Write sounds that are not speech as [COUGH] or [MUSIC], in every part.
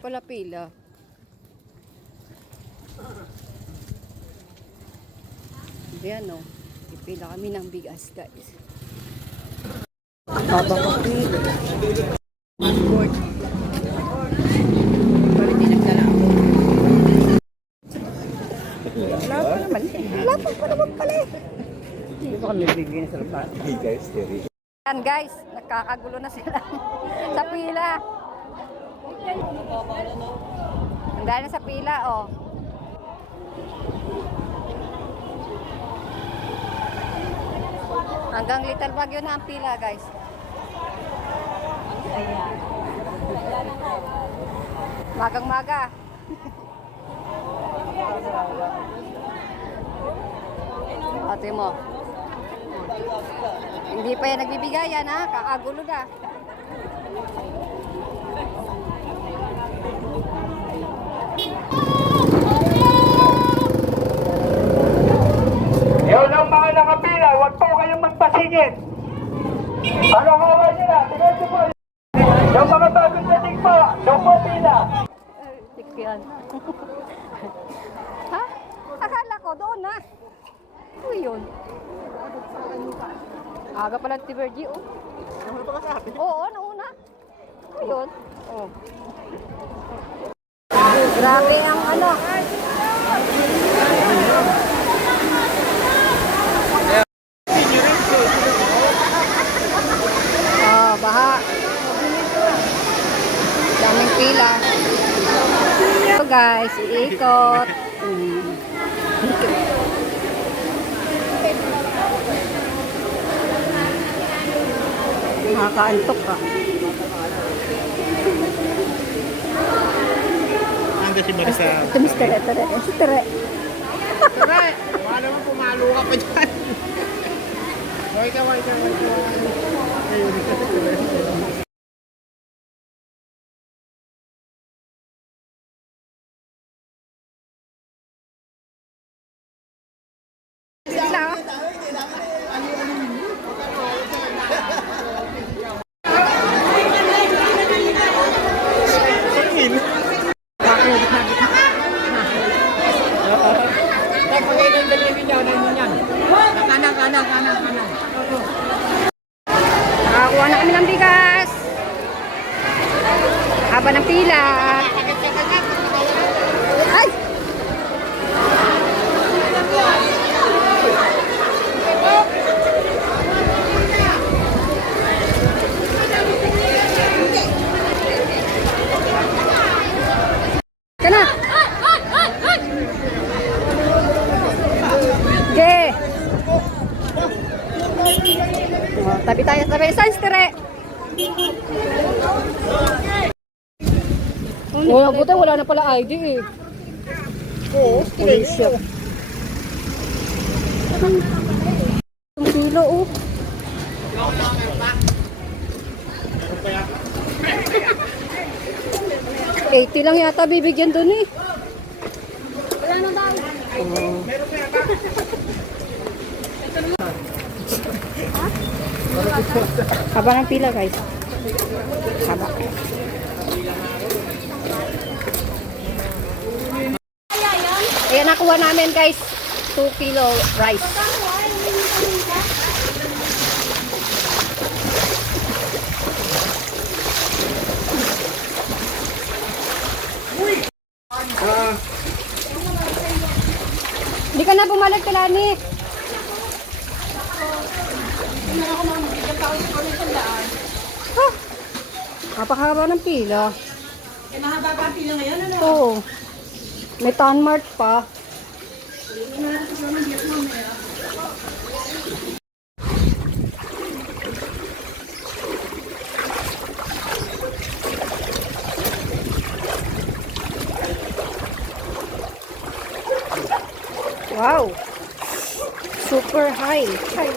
Pala pila. Ayan o. Ipila kami ng bigas guys. Baba ko pila. Board. Bakit di nagdala ako? Wala pa naman. Wala pa naman pala eh. Hindi ba kami sa lapat? Hey guys, Terry. Yan guys, nakakagulo na sila [LAUGHS] sa pila. Ang dahil sa pila, oh. Hanggang Little Baguio na ang pila, guys. Magang maga. [LAUGHS] Ate mo. Hindi pa yan nagbibigayan ha, kakagulo na. Yan. ha? Akala ko doon na. Ano yun? Aga pala ti Virgie, oh. Ano pa kasabi? Oo, nauna. Ano yun? Oh. Grabe ang ano. Oh, baha. Daming pila. Guys, iikot. Mm. Nakakaantok ka. Ando si Marisa. Ito, Mr. Tere. Tere. Tara, wala mo pumalo ka pa dyan. Wait ka, wait ka, wait ka. Ayun. Sila. Pagkakailan dali niya, ano yan? Kanan, kanan, kanan. Nakakuha na kami ng bigas. Haba ng pila. Ay! Ito na. Okay. Oh, tabi tayo, tabi. Saan si Tere? Oh, buta wala na pala ID eh. Oo, Holy shit. Ang kilo oh. Eighty lang yata bibigyan doon eh. Wala na daw. Haba ng pila guys. Haba. Ayan, nakuha namin guys. 2 kilo rice. Hindi ka na bumalik, Kalanik. Ah, napakahaba ng pila. Eh, mahaba pa ang pila ngayon, ano? Oo. May tan mark pa. Wow. Super high. High.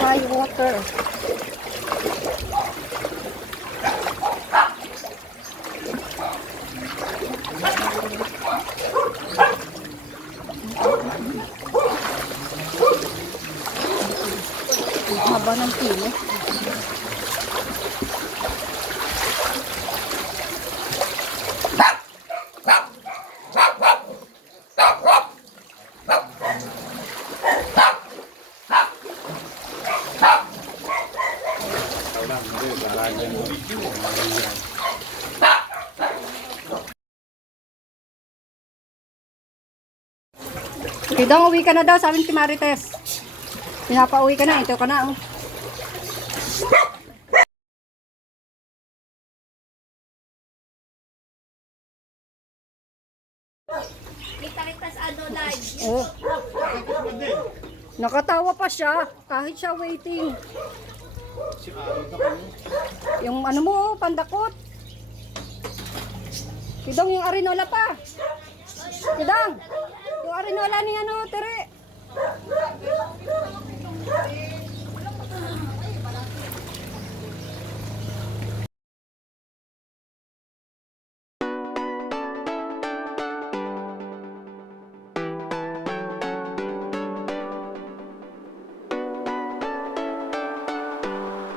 High water. Haba ng pila. Tidong, uwi ka na daw, sabi ni Marites. Pinapauwi ka na, ito ka na. Oh. Oh. Nakatawa pa siya, kahit siya waiting. Yung ano mo, oh, pandakot. Tidong, yung arinola pa. Tidong, yung arinola ni ano, tere.